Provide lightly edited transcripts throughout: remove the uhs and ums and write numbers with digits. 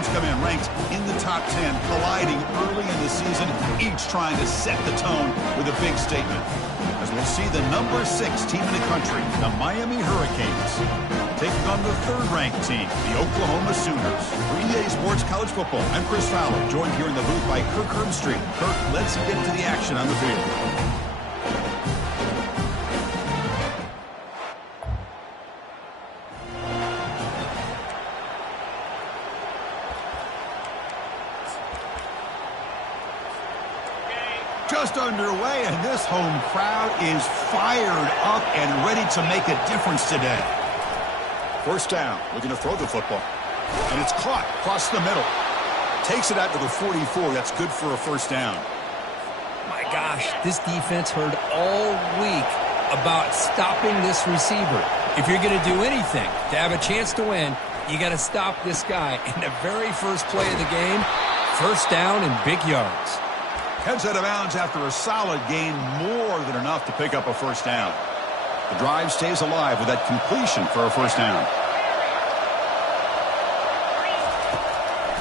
teams come in ranked in the top 10, colliding early in the season, each trying to set the tone with a big statement. As we'll see the number 6 team in the country, the Miami Hurricanes, taking on the third-ranked team, the Oklahoma Sooners. For EA Sports College Football, I'm Chris Fowler, joined here in the booth by Kirk Herbstreit. Kirk, let's get to the action on the field. Just underway, and this home crowd is fired up and ready to make a difference today. First down, looking to throw the football. And it's caught across the middle. Takes it out to the 44. That's good for a first down. My gosh, this defense heard all week about stopping this receiver. If you're going to do anything to have a chance to win, you got to stop this guy. In the very first play of the game, first down and big yards. Heads out of bounds after a solid gain, more than enough to pick up a first down. The drive stays alive with that completion for a first down.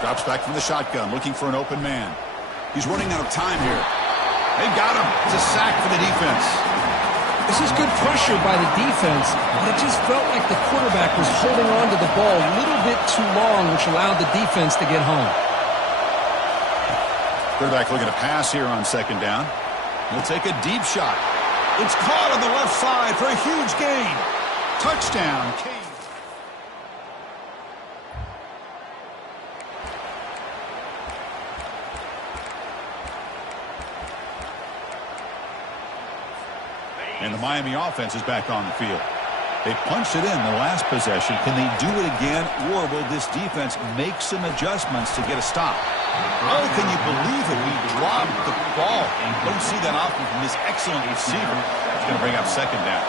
Drops back from the shotgun, looking for an open man. He's running out of time here. They've got him. It's a sack for the defense. This is good pressure by the defense, but it just felt like the quarterback was holding on to the ball a little bit too long, which allowed the defense to get home. Quarterback looking to pass here on second down. He'll take a deep shot. It's caught on the left side for a huge gain. Touchdown, Canes. And the Miami offense is back on the field. They punched it in the last possession. Can they do it again, or will this defense make some adjustments to get a stop? Oh, can you believe it? He dropped the ball. And you don't see that often from this excellent receiver. He's going to bring up second down.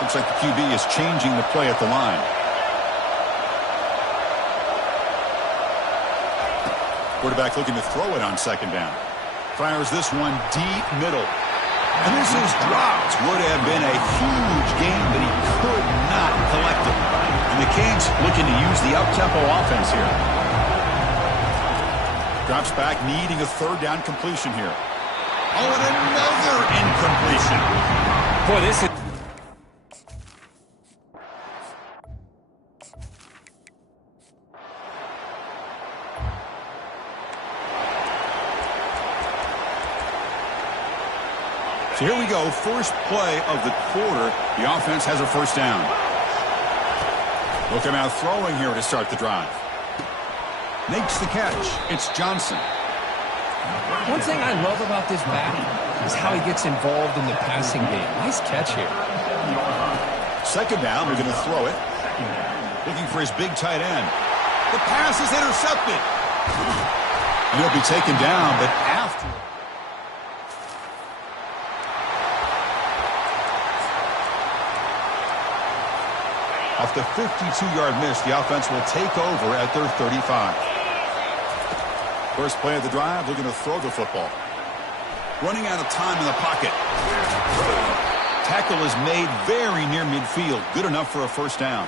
Looks like the QB is changing the play at the line. Quarterback looking to throw it on second down. Fires this one deep middle. And this is dropped. Would have been a huge gain, but he could not collect it. And the Canes looking to use the up-tempo offense here. Drops back, needing a third down completion here. Oh, and another incompletion. Boy, this is... So here we go, first play of the quarter. The offense has a first down. Looking out throwing here to start the drive. Makes the catch. It's Johnson. One thing I love about this back is how he gets involved in the passing game. Nice catch here. Second down, we're going to throw it. Looking for his big tight end. The pass is intercepted. And he'll be taken down, but after... Off the 52-yard miss, the offense will take over at their 35. First play of the drive, looking to throw the football. Running out of time in the pocket. Tackle is made very near midfield. Good enough for a first down.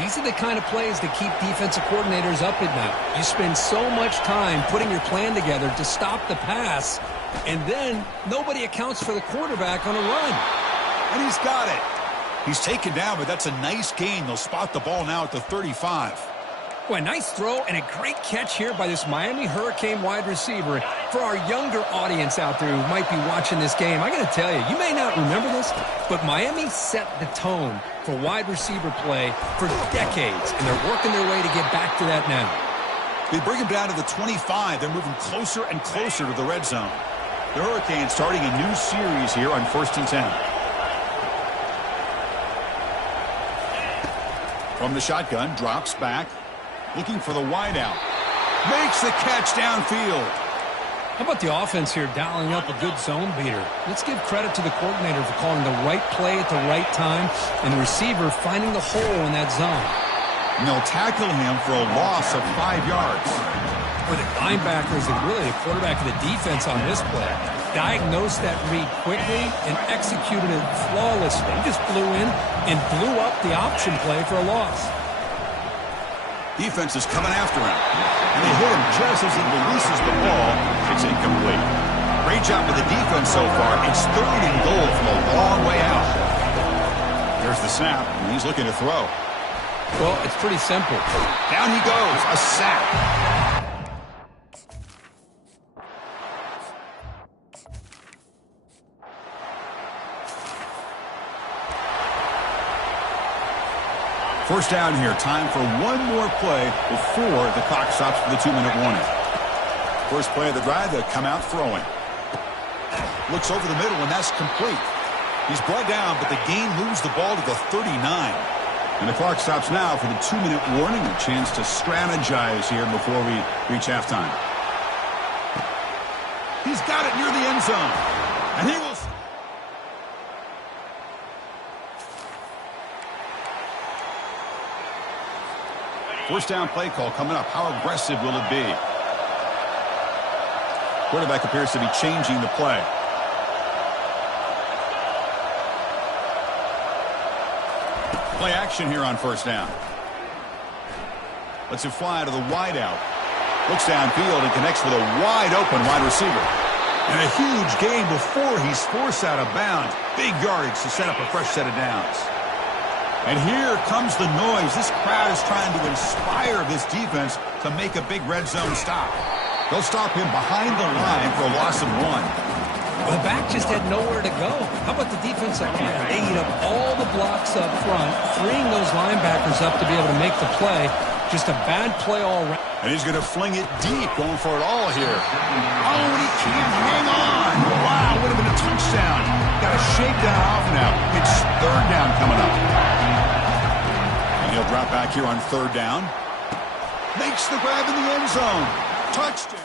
These are the kind of plays that keep defensive coordinators up at night. You spend so much time putting your plan together to stop the pass, and then nobody accounts for the quarterback on a run. And he's got it. He's taken down, but that's a nice gain. They'll spot the ball now at the 35. Boy, nice throw and a great catch here by this Miami Hurricane wide receiver. For our younger audience out there who might be watching this game, I got to tell you, you may not remember this, but Miami set the tone for wide receiver play for decades, and they're working their way to get back to that now. They bring him down to the 25. They're moving closer and closer to the red zone. The Hurricanes starting a new series here on 1st and 10. From the shotgun, drops back, looking for the wideout. Makes the catch downfield. How about the offense here dialing up a good zone beater? Let's give credit to the coordinator for calling the right play at the right time and the receiver finding the hole in that zone. And they'll tackle him for a loss of 5 yards. For the linebackers and really the quarterback of the defense on this play, diagnosed that read quickly and executed it flawlessly. He just flew in and blew up the option play for a loss. Defense is coming after him. And they hit him just as he releases the ball. It's incomplete. Great job with the defense so far. It's 3rd and goal from a long way out. There's the snap, and he's looking to throw. Well, it's pretty simple. Down he goes. A sack. First down here. Time for one more play before the clock stops for the 2-minute warning. First play of the drive, they'll come out throwing. Looks over the middle, and that's complete. He's brought down, but the gain moves the ball to the 39. And the clock stops now for the 2-minute warning. A chance to strategize here before we reach halftime. He's got it near the end zone. And he will... First down play call coming up. How aggressive will it be? Quarterback appears to be changing the play. Play action here on first down. Lets it fly to the wide out. Looks downfield and connects with a wide open wide receiver. And a huge gain before he's forced out of bounds. Big yardage to set up a fresh set of downs. And here comes the noise. This crowd is trying to inspire this defense to make a big red zone stop. They'll stop him behind the line for a loss of 1. Well, the back just had nowhere to go. How about the defensive line? They eat up all the blocks up front, freeing those linebackers up to be able to make the play. Just a bad play all around. And he's going to fling it deep, going for it all here. Oh, and he can't hang on. Wow, would have been a touchdown. Got to shake that off now. It's 3rd down coming up. And he'll drop back here on 3rd down. Makes the grab in the end zone. Touchdown.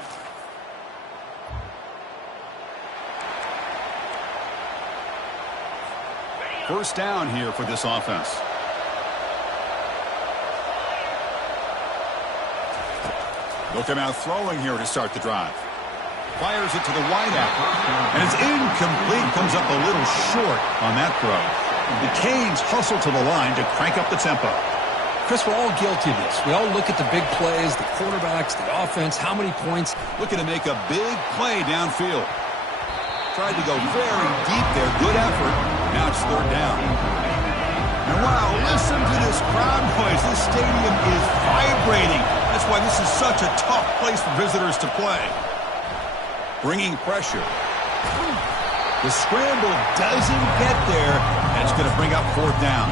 First down here for this offense. They'll come out throwing here to start the drive. Fires it to the wideout. And it's incomplete. Comes up a little short on that throw. The Canes hustle to the line to crank up the tempo. Chris, we're all guilty of this. We all look at the big plays, the quarterbacks, the offense, how many points. Looking to make a big play downfield. Tried to go very deep there. Good effort. Now it's 3rd down. And wow, listen to this crowd noise. This stadium is vibrating. That's why this is such a tough place for visitors to play. Bringing pressure. The scramble doesn't get there. That's going to bring up 4th down.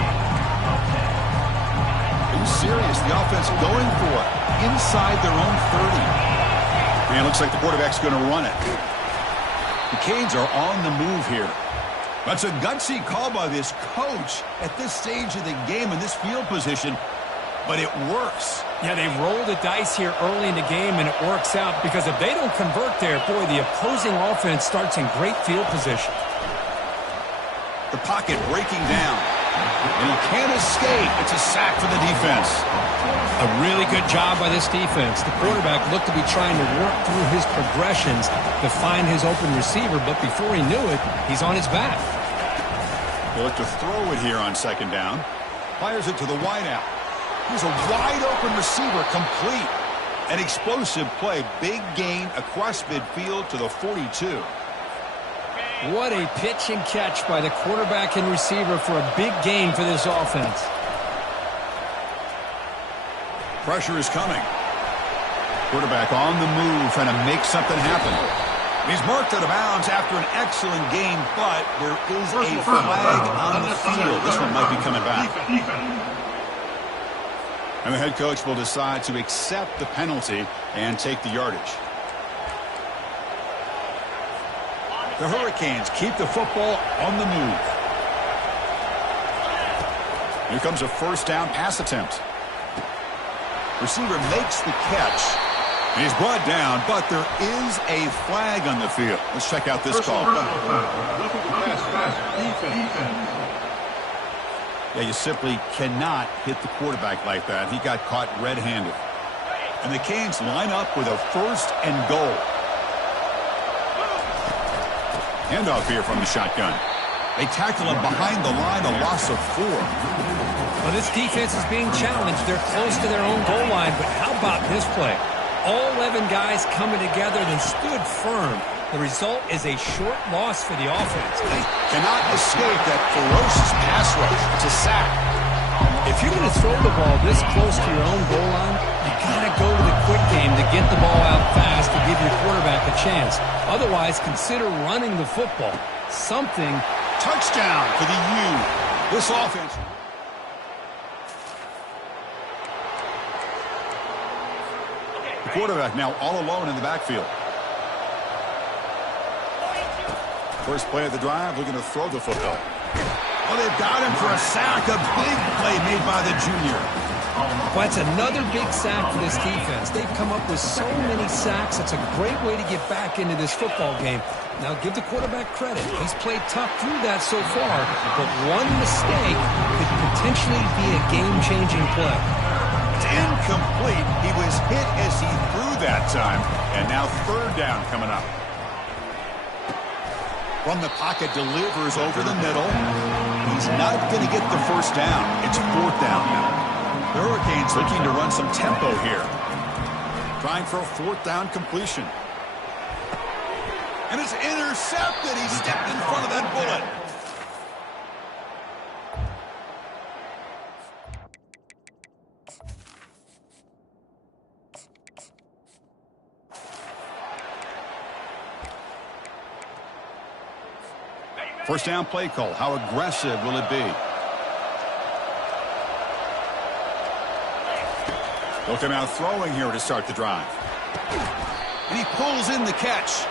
Are you serious? The offense going for it inside their own 30. Man, looks like the quarterback's going to run it. The Canes are on the move here. That's a gutsy call by this coach at this stage of the game in this field position, but it works. Yeah, they roll the dice here early in the game, and it works out because if they don't convert there, boy, the opposing offense starts in great field position. The pocket breaking down, and he can't escape. It's a sack for the defense. A really good job by this defense. The quarterback looked to be trying to work through his progressions to find his open receiver, but before he knew it, he's on his back. He'll look to throw it here on 2nd down. Fires it to the wideout. He's a wide-open receiver, complete. An explosive play. Big gain across midfield to the 42. What a pitch and catch by the quarterback and receiver for a big gain for this offense. Pressure is coming. Quarterback on the move, trying to make something happen. He's marked out of bounds after an excellent game, but there is a flag on the field. This one might be coming back. And the head coach will decide to accept the penalty and take the yardage. The Hurricanes keep the football on the move. Here comes a 1st down pass attempt. Receiver makes the catch. And he's brought down, but there is a flag on the field. Let's check out this call. Yeah, you simply cannot hit the quarterback like that. He got caught red-handed. And the Canes line up with a 1st and goal. Handoff here from the shotgun. They tackle him behind the line, a loss of 4. Well, this defense is being challenged. They're close to their own goal line, but how about this play? All 11 guys coming together, they stood firm. The result is a short loss for the offense. They cannot escape that ferocious pass rush. It's a sack. If you're going to throw the ball this close to your own goal line, you got to go to the quick game to get the ball out fast to give your quarterback a chance. Otherwise, consider running the football. Something. Touchdown for the U. This offense. The quarterback now all alone in the backfield. First play of the drive, looking to throw the football. Oh, they've got him for a sack. A big play made by the junior. Well, that's another big sack for this defense. They've come up with so many sacks. It's a great way to get back into this football game. Now, give the quarterback credit. He's played tough through that so far, but one mistake could potentially be a game-changing play. It's incomplete. He was hit as he threw that time, and now third down coming up. From the pocket, delivers over the middle. He's not going to get the first down. It's fourth down now. The Hurricanes looking to run some tempo here. Trying for a fourth down completion. And it's intercepted. He stepped in front of that bullet. First down play call. How aggressive will it be? They'll come out throwing here to start the drive. And he pulls in the catch.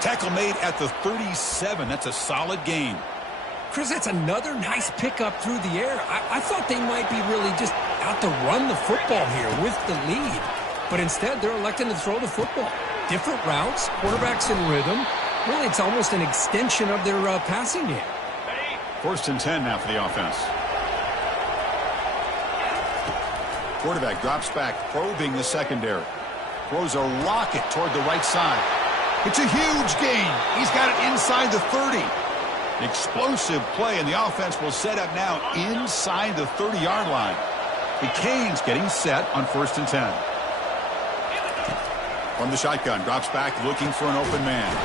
Tackle made at the 37. That's a solid gain. Chris, that's another nice pickup through the air. I thought they might be really just out to run the football here with the lead. But instead, they're electing to throw the football. Different routes, quarterbacks in rhythm. Really, it's almost an extension of their passing game. First and 10 now for the offense. Quarterback drops back, probing the secondary. Throws a rocket toward the right side. It's a huge gain. He's got it inside the 30. An explosive play, and the offense will set up now inside the 30-yard line. The Canes getting set on first and 10. From the shotgun, drops back looking for an open man.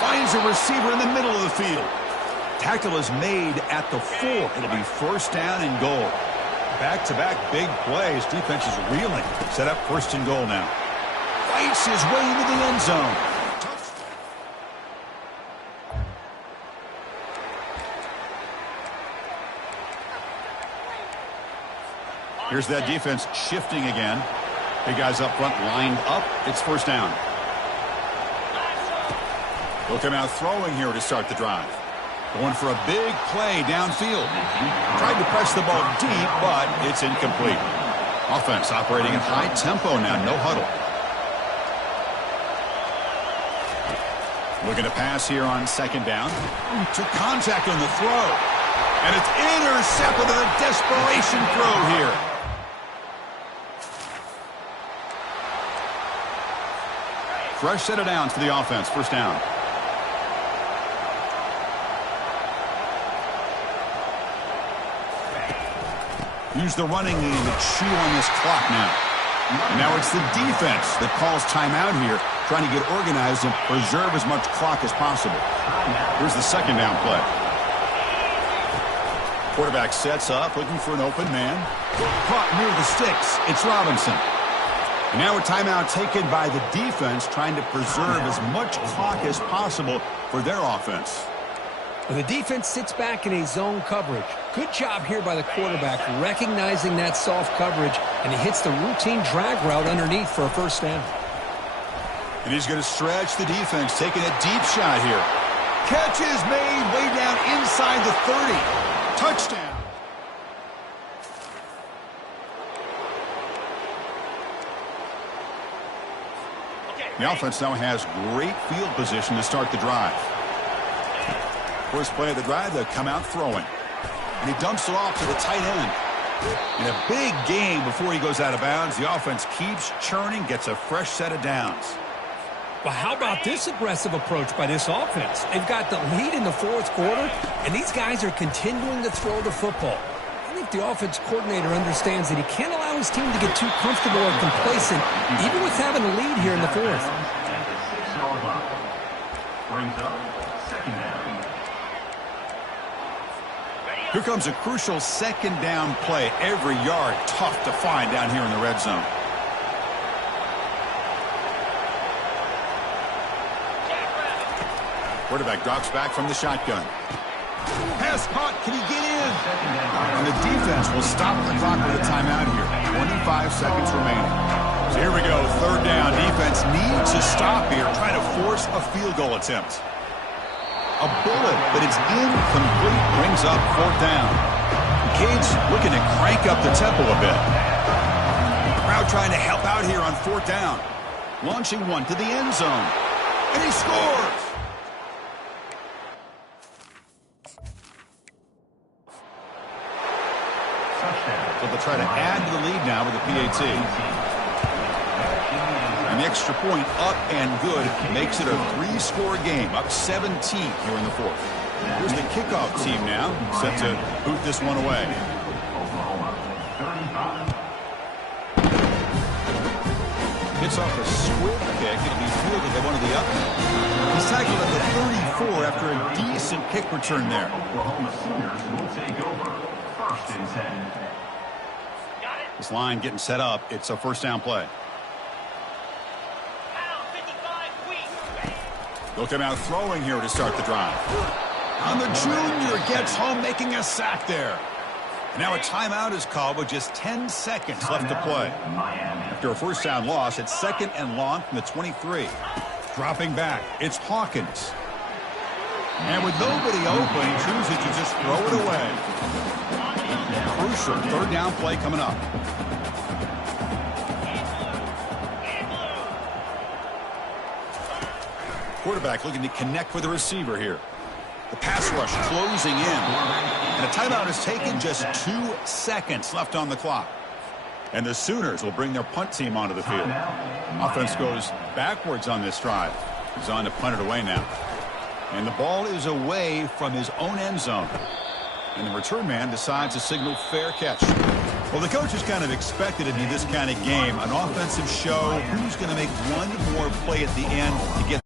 Finds a receiver in the middle of the field. Tackle is made at the 4. It'll be first down and goal. Back-to-back big plays. Defense is reeling. Set up first and goal now. Fights his way into the end zone. Here's that defense shifting again. Big guys up front lined up. It's first down. They'll come out throwing here to start the drive. Going for a big play downfield. Tried to press the ball deep, but it's incomplete. Offense operating at high tempo now. No huddle. Looking to pass here on second down. Took contact on the throw. And it's intercepted with a desperation throw here. Fresh set of downs for the offense. First down. Use the running game to chew on this clock now. And now it's the defense that calls timeout here, trying to get organized and preserve as much clock as possible. Here's the second down play. Quarterback sets up, looking for an open man. Caught near the sticks. It's Robinson. And now a timeout taken by the defense, trying to preserve as much clock as possible for their offense. Well, the defense sits back in a zone coverage. Good job here by the quarterback, recognizing that soft coverage, and he hits the routine drag route underneath for a first down. And he's going to stretch the defense, taking a deep shot here. Catch is made way down inside the 30. Touchdown. The offense now has great field position to start the drive. First play of the drive, they'll come out throwing. And he dumps it off to the tight end. In a big game before he goes out of bounds, the offense keeps churning, gets a fresh set of downs. Well, how about this aggressive approach by this offense? They've got the lead in the fourth quarter, and these guys are continuing to throw the football. And they've the offense coordinator understands that he can't allow his team to get too comfortable or complacent, even with having a lead here in the fourth. Here comes a crucial second down play. Every yard tough to find down here in the red zone. Quarterback drops back from the shotgun. Pass caught. Can he get in? And the defense will stop the clock with a timeout here. 25 seconds remaining. So here we go. Third down. Defense needs to stop here. Trying to force a field goal attempt. A bullet, but it's incomplete. Brings up fourth down. Cade's looking to crank up the tempo a bit. Crowd trying to help out here on fourth down. Launching one to the end zone. And he scores. So they'll try to add to the lead now with a PAT. And the extra point up and good makes it a 3-score game, up 17 here in the fourth. Here's the kickoff team now, set to boot this one away. Hits off a swift kick. It'll be fielded by one of the up. He's tackled at the 34 after a decent kick return there. This line getting set up. It's a first down play. They'll come out throwing here to start the drive. And the junior gets home, making a sack there. Now a timeout is called with just 10 seconds left to play. After a first down loss, it's second and long from the 23. Dropping back, it's Hawkins. And with nobody open, he chooses to just throw it away. Crucial third down play coming up. Quarterback looking to connect with the receiver here. The pass rush closing in. And a timeout is taken, just 2 seconds left on the clock. And the Sooners will bring their punt team onto the field. Offense goes backwards on this drive. He's on to punt it away now. And the ball is away from his own end zone. And the return man decides to signal fair catch. Well, the coaches kind of expected it to be this kind of game. An offensive show. Who's going to make one more play at the end to get